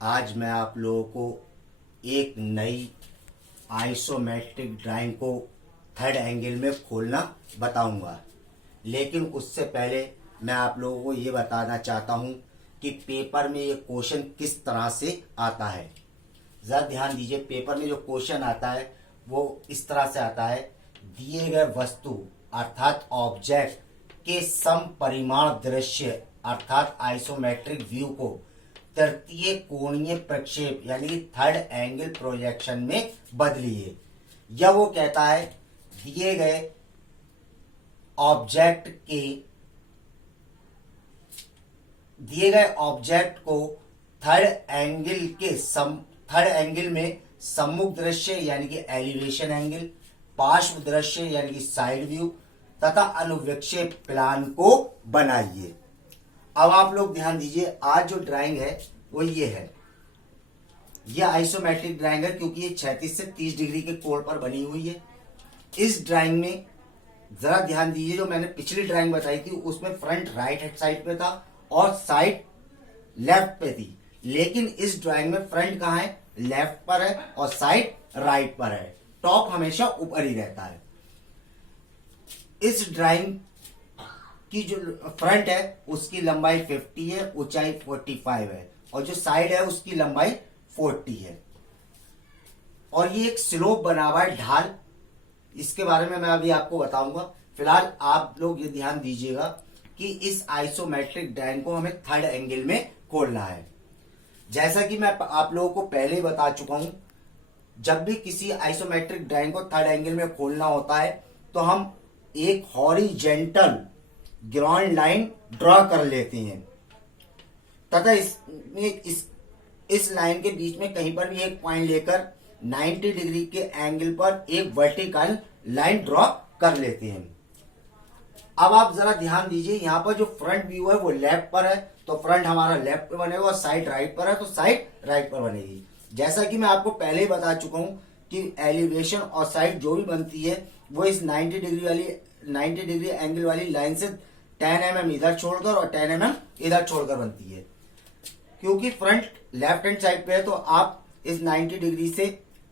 आज मैं आप लोगों को एक नई आइसोमेट्रिक ड्राइंग को थर्ड एंगल में खोलना बताऊंगा। लेकिन उससे पहले मैं आप लोगों को ये बताना चाहता हूँ कि पेपर में ये क्वेश्चन किस तरह से आता है। ज़रा ध्यान दीजिए, पेपर में जो क्वेश्चन आता है वो इस तरह से आता है। दिए गए वस्तु अर्थात ऑब्जेक्ट के समपरिमाण दृश्य अर्थात आइसोमेट्रिक व्यू को तृतीय कोणीय प्रक्षेप यानी कि थर्ड एंगल प्रोजेक्शन में बदलिए। या वो कहता है दिए गए ऑब्जेक्ट को थर्ड एंगल में सम्मुख दृश्य यानी कि एलिवेशन एंगल, पार्श्व दृश्य यानी कि साइड व्यू तथा अनुविक्षेप प्लान को बनाइए। अब आप लोग ध्यान दीजिए, आज जो ड्राइंग है वो ये है। ये आइसोमेट्रिक ड्राइंग है क्योंकि ये 36 से 30 डिग्री के कोण पर बनी हुई है। इस ड्राइंग में जरा ध्यान दीजिए, जो मैंने पिछली ड्राइंग बताई थी उसमें फ्रंट राइट हैंड साइड पे था और साइड लेफ्ट पे थी। लेकिन इस ड्राइंग में फ्रंट कहाँ है? लेफ्ट पर है और साइड राइट पर है। टॉप हमेशा ऊपर ही रहता है। इस ड्राइंग की जो फ्रंट है उसकी लंबाई 50 है, ऊंचाई 45 है और जो साइड है उसकी लंबाई 40 है। और ये एक स्लोप बना हुआ है, ढाल। इसके बारे में मैं अभी आपको बताऊंगा। फिलहाल आप लोग ये ध्यान दीजिएगा कि इस आइसोमेट्रिक ड्राइंग को हमें थर्ड एंगल में खोलना है। जैसा कि मैं आप लोगों को पहले ही बता चुका हूं, जब भी किसी आइसोमेट्रिक ड्राइंग को थर्ड एंगल में खोलना होता है तो हम एक हॉरिजेंटल ग्राउंड लाइन ड्रॉ कर लेते हैं तथा इस लाइन के बीच में कहीं पर भी एक पॉइंट लेकर 90 डिग्री के एंगल पर एक वर्टिकल लाइन ड्रॉ कर लेते हैं। अब आप जरा ध्यान दीजिए, यहाँ पर जो फ्रंट व्यू है वो लेफ्ट पर है तो फ्रंट हमारा लेफ्ट पे बनेगा और साइड राइट पर है तो साइड राइट पर बनेगी। जैसा कि मैं आपको पहले ही बता चुका हूं कि एलिवेशन और साइड जो भी बनती है वो इस 90 डिग्री एंगल वाली लाइन से 10 mm इधर छोड़कर और 10 mm इधर छोड़कर बनती है। क्योंकि फ्रंट लेफ्ट हैंड साइड पे है तो आप इस 90 डिग्री से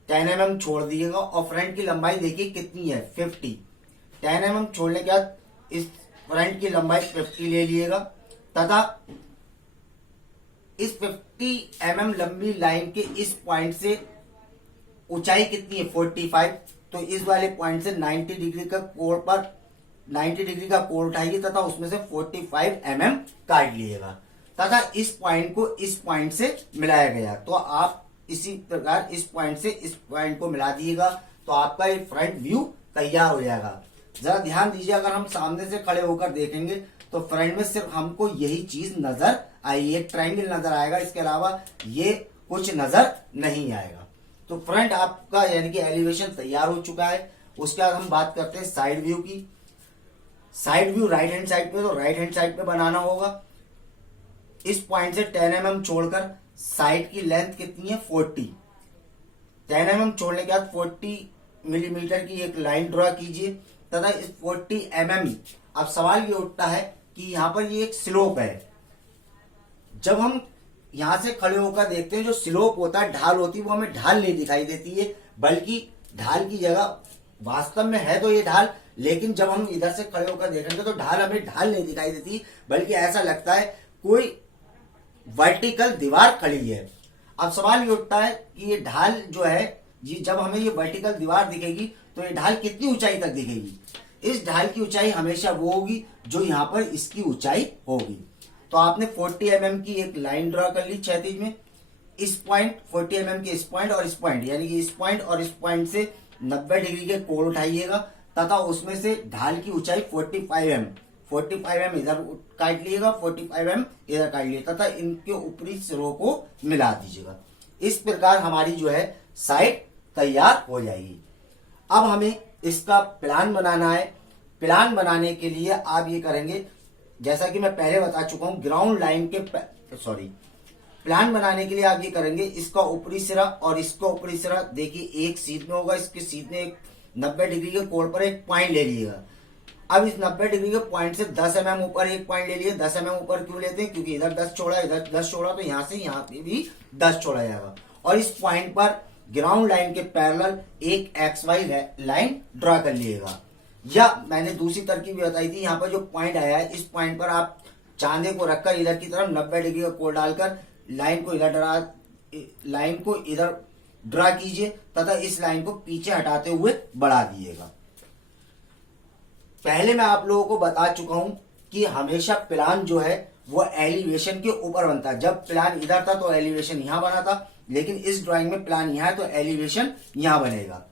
10 mm छोड़ दिएगा और फ्रंट की लंबाई देखिए कितनी है, 50। 10 mm छोड़ने के बाद इस फ्रंट की लंबाई 50 ले लिएगा तथा इस 50 mm लंबी लाइन के इस पॉइंट से ऊंचाई कितनी है, 45। तो इस वाले पॉइंट से 90 डिग्री का कोण पर 90 डिग्री का कोण उठाइए तथा उसमें से 45 mm काट लीजिएगा तथा इस पॉइंट को इस पॉइंट से मिलाया गया। तो आप इसी प्रकार इस पॉइंट से इस पॉइंट को मिला दिएगा तो आपका ये फ्रंट व्यू तैयार हो जाएगा। जरा ध्यान दीजिए, अगर हम सामने से खड़े होकर देखेंगे तो फ्रंट में सिर्फ हमको यही चीज नजर आएगी, एक ट्रायंगल नजर आएगा, इसके अलावा ये कुछ नजर नहीं आएगा। तो फ्रंट आपका यानी कि एलिवेशन तैयार हो चुका है। उसके बाद हम बात करते हैं साइड व्यू की। Side view right hand side पे, तो राइट हैंड साइड पे बनाना होगा। इस पॉइंट से 10 mm छोड़कर साइड की लेंथ कितनी है, 40। 10 mm छोड़ने के बाद 40 मिलीमीटर की एक लाइन ड्रॉ कीजिए तथा इस 40 mm, अब सवाल ये उठता है कि यहाँ पर ये एक स्लोप है। जब हम यहां से खड़े होकर देखते हैं जो स्लोप होता है, ढाल होती है, वो हमें ढाल नहीं दिखाई देती है, बल्कि ढाल की जगह वास्तव में है तो ये ढाल, लेकिन जब हम इधर से खड़े होकर देखेंगे तो ढाल हमें ढाल नहीं दिखाई देती, बल्कि ऐसा लगता है कोई वर्टिकल दीवार खड़ी है। अब सवाल ये उठता है कि ये ढाल जो है, ये जब हमें ये वर्टिकल दीवार दिखेगी तो ये ढाल कितनी ऊंचाई तक दिखेगी? इस ढाल की ऊंचाई हमेशा वो होगी जो यहाँ पर इसकी ऊंचाई होगी। तो आपने 40 mm की एक लाइन ड्रॉ कर ली क्षैतिज में। इस पॉइंट 40 mm के इस पॉइंट और इस पॉइंट यानी कि इस पॉइंट और इस पॉइंट से 90 डिग्री के कोण उठाइएगा तथा उसमें से ढाल की ऊंचाई 45 mm इधर काट लीजिएगा, 45 mm इधर काट लीजिएगा तथा इनके ऊपरी सिरों को मिला दीजिएगा। इस प्रकार हमारी जो है साइड तैयार हो जाएगी। अब हमें इसका प्लान बनाना है। प्लान बनाने के लिए आप ये करेंगे, जैसा कि मैं पहले बता चुका हूं, ग्राउंड लाइन के प्लान बनाने के लिए आप ये करेंगे, इसका ऊपरी सिरा और इसका ऊपरी सिरा देखिए एक सीध में होगा, इसके सीध में एक 90 डिग्री के कोण पर एक पॉइंट ले लीजिएगा। अब इस 90 डिग्री के पॉइंट से 10 mm ऊपर एक पॉइंट ले लिए। 10 mm ऊपर क्यों लेते हैं? क्योंकि इधर 10 छोड़ा, इधर 10 छोड़ा, तो यहां से यहां पे भी 10 छोड़ा जाएगा। और इस पॉइंट पर ग्राउंड लाइन के पैरेलल एक XY लाइन ड्रा कर लिएगा। या मैंने दूसरी तरकीब भी बताई थी, यहाँ पर जो पॉइंट आया है, इस पॉइंट पर आप चांदे को रखकर इधर की तरफ 90 डिग्री का कोण डालकर लाइन को इधर ड्रा कीजिए तथा इस लाइन को पीछे हटाते हुए बढ़ा दिएगा। पहले मैं आप लोगों को बता चुका हूं कि हमेशा प्लान जो है वो एलिवेशन के ऊपर बनता है। जब प्लान इधर था तो एलिवेशन यहां बना था, लेकिन इस ड्राइंग में प्लान यहां है तो एलिवेशन यहां बनेगा।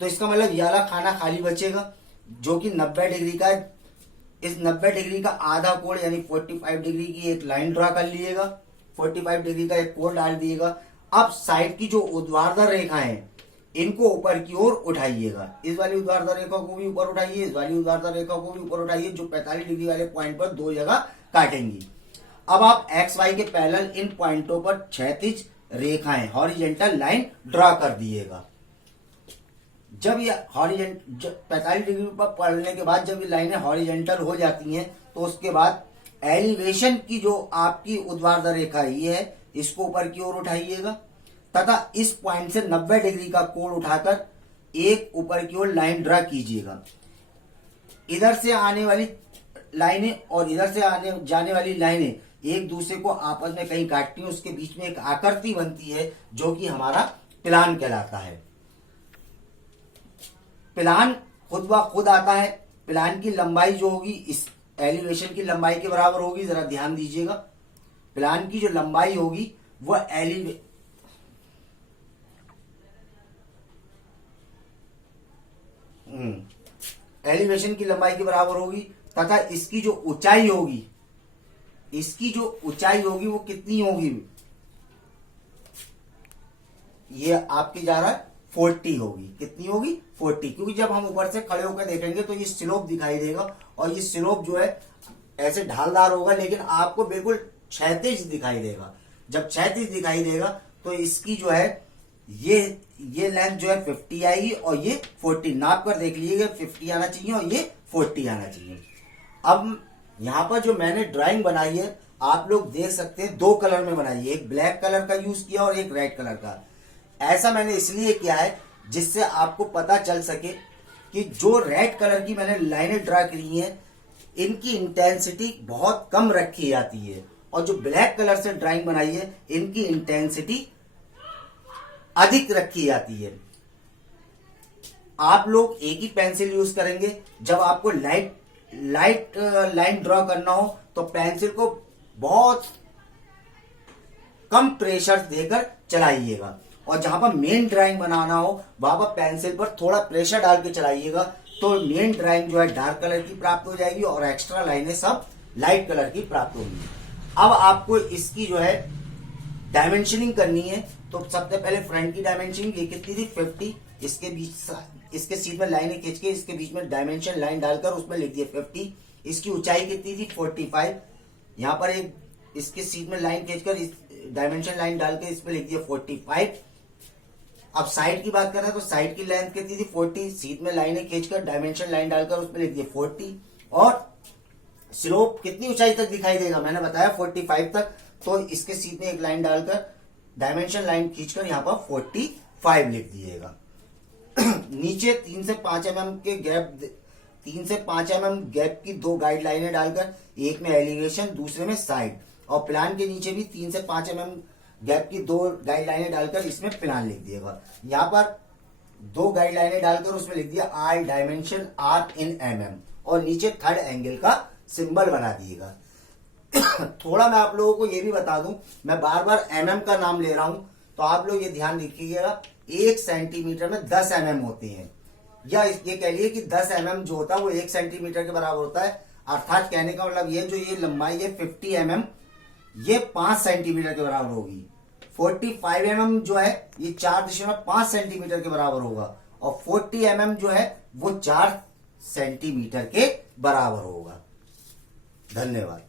तो इसका मतलब ये वाला खाना खाली बचेगा जो कि 90 डिग्री का। इस 90 डिग्री का आधा कोण यानी 45 डिग्री की एक लाइन ड्रा कर लीजिएगा। 45 डिग्री का एक कोण डाल दिएगा। अब साइड की जो ऊर्ध्वाधर रेखा है इनको ऊपर की ओर उठाइएगा। इस वाली ऊर्ध्वाधर रेखा को भी ऊपर उठाइए, इस वाली ऊर्ध्वाधर रेखा को भी ऊपर उठाइए, जो 45 डिग्री वाले पॉइंट पर दो जगह काटेंगी। अब आप XY के पैरेलल इन पॉइंटों पर क्षैतिज रेखाएं हॉरिजॉन्टल लाइन ड्रा कर दिएगा। जब ये 45 डिग्री पर पढ़ने के बाद जब ये लाइनें हॉरिजॉन्टल हो जाती हैं तो उसके बाद एलिवेशन की जो आपकी ऊर्ध्वाधर रेखा ये है इसको ऊपर की ओर उठाइएगा तथा इस पॉइंट से 90 डिग्री का कोण उठाकर एक ऊपर की ओर लाइन ड्रा कीजिएगा। इधर से आने वाली लाइनें और इधर से आने जाने वाली लाइनें एक दूसरे को आपस में कहीं काटती हैं, उसके बीच में एक आकृति बनती है जो कि हमारा प्लान कहलाता है। प्लान खुद ब खुद आता है। प्लान की लंबाई जो होगी इस एलिवेशन की लंबाई के बराबर होगी। जरा ध्यान दीजिएगा, प्लान की जो लंबाई होगी वह एलिवेशन की लंबाई के बराबर होगी तथा इसकी जो ऊंचाई होगी वो कितनी होगी? ये आपकी जा रहा है 40 होगी। कितनी होगी? 40। क्योंकि जब हम ऊपर से खड़े होकर देखेंगे तो ये स्लोप दिखाई देगा और ये स्लोप जो है ऐसे ढालदार होगा, लेकिन आपको बिल्कुल क्षैतिज दिखाई देगा। जब क्षैतिज दिखाई देगा तो इसकी जो है ये लेंथ जो है 50 आएगी और ये 40। नाप कर देख लीजिएगा, 50 आना चाहिए और ये 40 आना चाहिए। अब यहां पर जो मैंने ड्राइंग बनाई है आप लोग देख सकते हैं, दो कलर में बनाई है। एक ब्लैक कलर का यूज किया और एक रेड कलर का। ऐसा मैंने इसलिए किया है जिससे आपको पता चल सके कि जो रेड कलर की मैंने लाइनें ड्रा करी हैं इनकी इंटेंसिटी बहुत कम रखी जाती है और जो ब्लैक कलर से ड्राइंग बनाई है इनकी इंटेंसिटी अधिक रखी जाती है। आप लोग एक ही पेंसिल यूज करेंगे। जब आपको लाइट लाइन ड्रॉ करना हो तो पेंसिल को बहुत कम प्रेशर देकर चलाइएगा और जहां पर मेन ड्राइंग बनाना हो वहां पर पेंसिल पर थोड़ा प्रेशर डाल के चलाइएगा तो मेन ड्राइंग जो है डार्क कलर की प्राप्त हो जाएगी और एक्स्ट्रा लाइनें सब लाइट कलर की प्राप्त होंगी। अब आपको इसकी जो है डायमेंशनिंग करनी है तो सबसे पहले फ्रंट की डायमेंशनिंग ये कितनी थी? 50। इसके सीध में लाइनें खींच के इसके बीच में डायमेंशन लाइन डालकर उसमें लिख दिए 50। इसकी ऊंचाई कितनी थी? 45। यहाँ पर एक इसके सीध में लाइन खींचकर इस डायमेंशन लाइन डाल के इसमें लिख दिया 45। अब साइड की बात कर रहे हैं तो साइड की लेंथ कितनी थी? 40। सीध में लाइनें खींचकर डायमेंशन लाइन डालकर उसमें लिख दिया 40। और स्लोप कितनी ऊंचाई तक दिखाई देगा? मैंने बताया 45 तक। तो इसके सीध में एक लाइन डालकर डायमेंशन लाइन खींचकर यहाँ पर 45 लिख दिएगा। नीचे 3 से 5 mm के गैप 3 से 5 mm गैप की दो गाइडलाइनें डालकर एक में एलिवेशन दूसरे में साइड और प्लान के नीचे भी 3 से 5 mm गैप की दो गाइडलाइनें डालकर इसमें प्लान लिख दिएगा। यहाँ पर दो गाइडलाइनें डालकर उसमें लिख दिया R dimension R in mm और नीचे थर्ड एंगल का सिंबल बना दिएगा। थोड़ा मैं आप लोगों को ये भी बता दूं, मैं बार बार mm का नाम ले रहा हूं तो आप लोग ये ध्यान रखिएगा 1 सेंटीमीटर में 10 mm होते हैं, या ये कह लिए कि 10 mm जो होता है वो 1 सेंटीमीटर के बराबर होता है। अर्थात कहने का मतलब ये जो ये लंबाई है 50 mm ये 5 सेंटीमीटर के बराबर होगी। 45 mm जो है ये 4.5 सेंटीमीटर के बराबर होगा और 40 mm जो है वो 4 सेंटीमीटर के बराबर होगा। धन्यवाद।